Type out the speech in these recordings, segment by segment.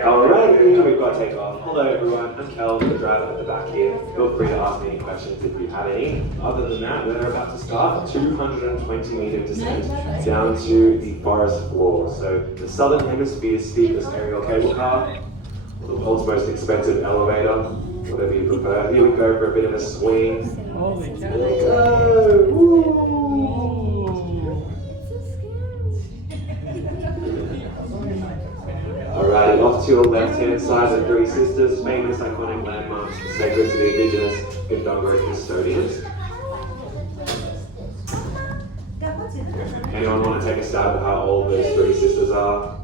Alright, we've got takeoff. Hello everyone, I'm Kel, the driver at the back here. Feel free to ask me any questions if you have any. Other than that, we're about to start a 220-meter descent down to the forest floor. So the southern hemisphere's steepest aerial cable car, the world's most expensive elevator, whatever you prefer. Here we go for a bit of a swing. There we go! Woo! Alright, off to your left-hand side, the Three Sisters, famous iconic landmarks sacred to the indigenous Katoomba custodians. Anyone want to take a stab at how old those Three Sisters are?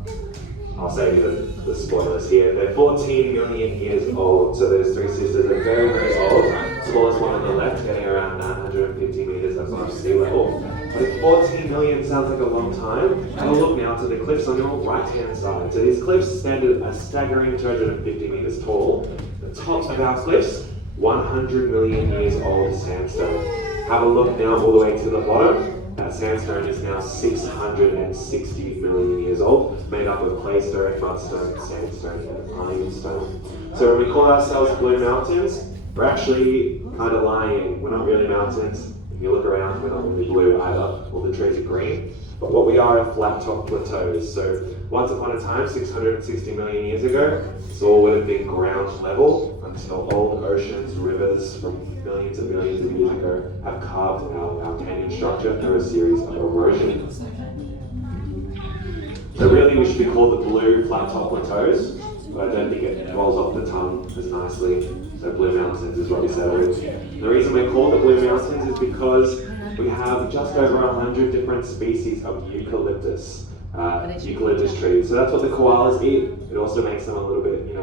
I'll save you the spoilers here. They're 14 million years old, so those Three Sisters are very, very old. Smallest one on the left, getting around 950 meters above sea level. But if 14 million sounds like a long time, have a look now to the cliffs on your right-hand side. So these cliffs stand at a staggering 250 meters tall. The tops of our cliffs, 100 million years old sandstone. Have a look now all the way to the bottom. That sandstone is now 660 million years old, made up of claystone, mudstone, sandstone, and limestone. So when we call ourselves Blue Mountains, we're actually kind of lying. We're not really mountains. If you look around, we're not really blue either. All the trees are green. But what we are flat-top plateaus. So once upon a time, 660 million years ago, this all would have been ground level until old oceans, rivers from millions and millions of years ago have carved out our canyon structure through a series of erosions. So really we should be called the Blue Flat-top Plateaus, but I don't think it rolls off the tongue as nicely. So Blue Mountains is what we settle with. The reason we're called the Blue Mountains is because we have just over 100 different species of eucalyptus trees. So that's what the koalas eat. It also makes them a little bit,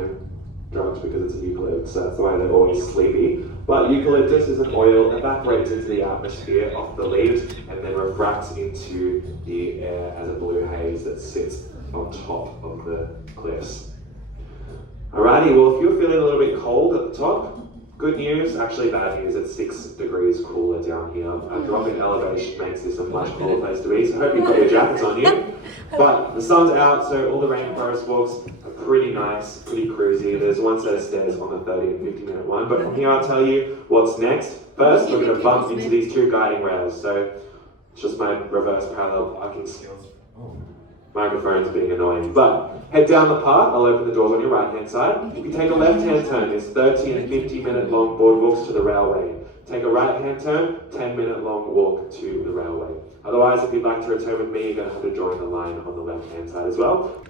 drugged because it's a eucalyptus, so that's why they're always sleepy. But eucalyptus is an oil, evaporates into the atmosphere off the leaves, and then refracts into the air as a blue haze that sits on top of the cliffs. Alrighty, well if you're feeling a little bit cold at the top, good news, actually bad news, it's 6 degrees cooler down here. A drop in elevation makes this a much cooler place to be, so I hope you've got your jackets on you. But the sun's out, so all the rainforest walks are pretty nice, pretty cruisy. There's one set of stairs on the 30 and 50 minute one, but from here I'll tell you what's next. First, we're going to bump into these 2 guiding rails, so it's just my reverse parallel parking skills. Microphone's being annoying, but head down the path. I'll open the doors on your right hand side. If you take a left hand turn, there's 30 and 50 minute long boardwalks to the railway. Take a right hand turn, 10-minute long walk to the railway. Otherwise, if you'd like to return with me, you're going to have to join the line on the left hand side as well.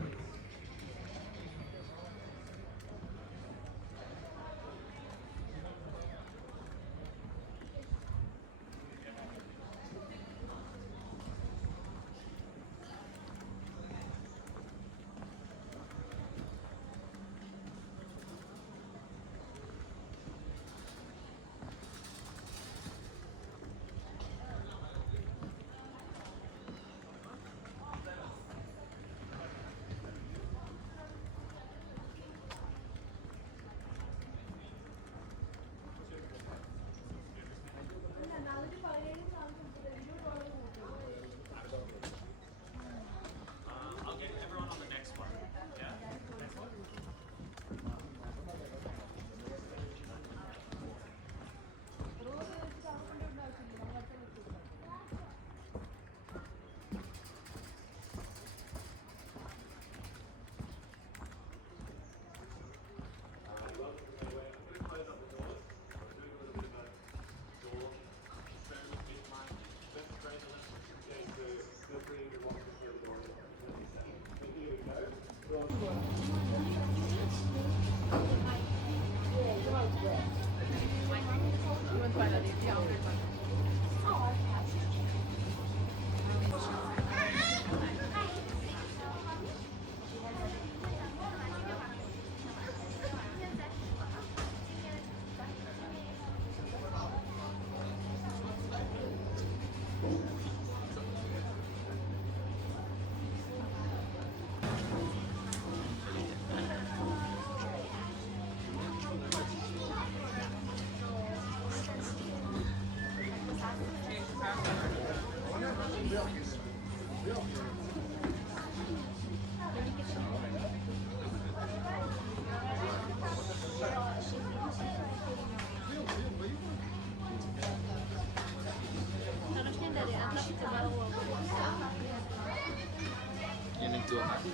Yan ang tuwa natin.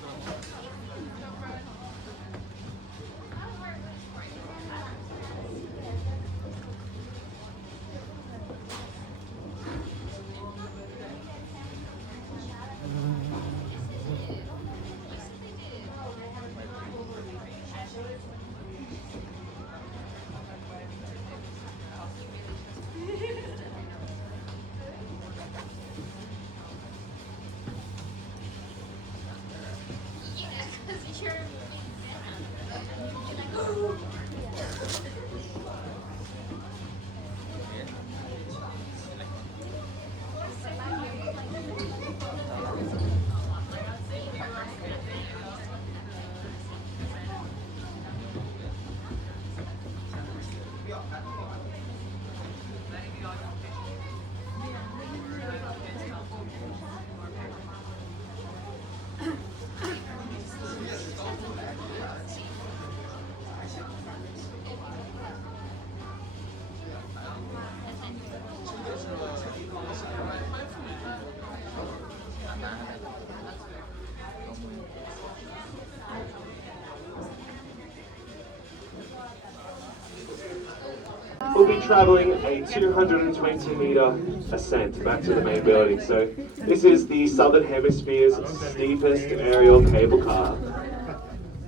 We'll be traveling a 220-meter ascent back to the main building. So this is the Southern Hemisphere's steepest aerial cable car.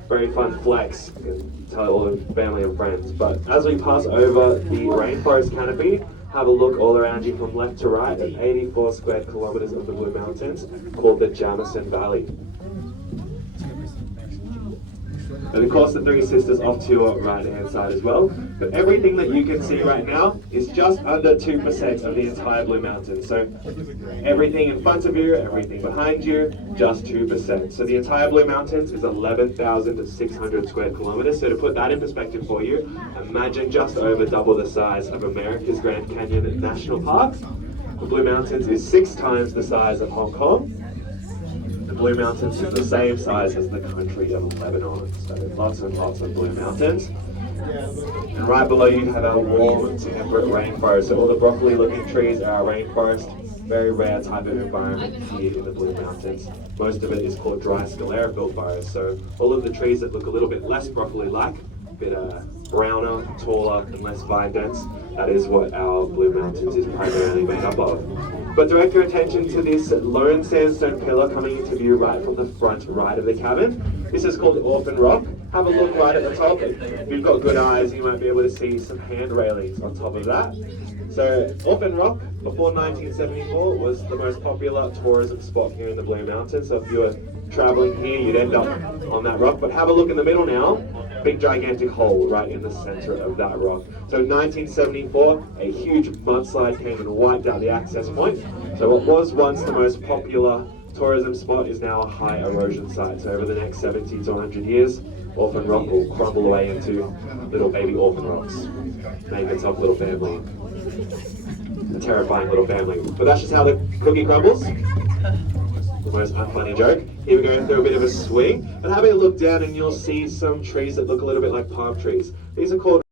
Very fun flex, you can tell all the family and friends. But as we pass over the rainforest canopy, have a look all around you from left to right at 84 square kilometers of the Blue Mountains, called the Jamison Valley. And of course the Three Sisters off to your right hand side as well. But everything that you can see right now is just under 2% of the entire Blue Mountains. So everything in front of you, everything behind you, just 2%. So the entire Blue Mountains is 11,600 square kilometers. So to put that in perspective for you, imagine just over double the size of America's Grand Canyon National Park. The Blue Mountains is 6 times the size of Hong Kong. The Blue Mountains is the same size as the country of Lebanon. So lots and lots of Blue Mountains. And right below you have our warm temperate rainforest. So all the broccoli looking trees are our rainforest. Very rare type of environment here in the Blue Mountains. Most of it is called dry sclerophyll forest. So all of the trees that look a little bit less broccoli-like, a bit browner, taller and less vine dense, that is what our Blue Mountains is primarily made up of. But direct your attention to this lone sandstone pillar coming into view right from the front right of the cabin. This is called Orphan Rock. Have a look right at the top. If you've got good eyes, you might be able to see some hand railings on top of that. So Orphan Rock, before 1974, was the most popular tourism spot here in the Blue Mountains. So if you were traveling here, you'd end up on that rock. But have a look in the middle now. Big gigantic hole right in the center of that rock. So in 1974, a huge mudslide came and wiped out the access point. So what was once the most popular tourism spot is now a high erosion site. So over the next 70 to 100 years, Orphan Rock will crumble away into little baby orphan rocks. Make itself a little family. A terrifying little family. But that's just how the cookie crumbles. The most unfunny joke. Here we're going through a bit of a swing, and have a look down and you'll see some trees that look a little bit like palm trees. These are called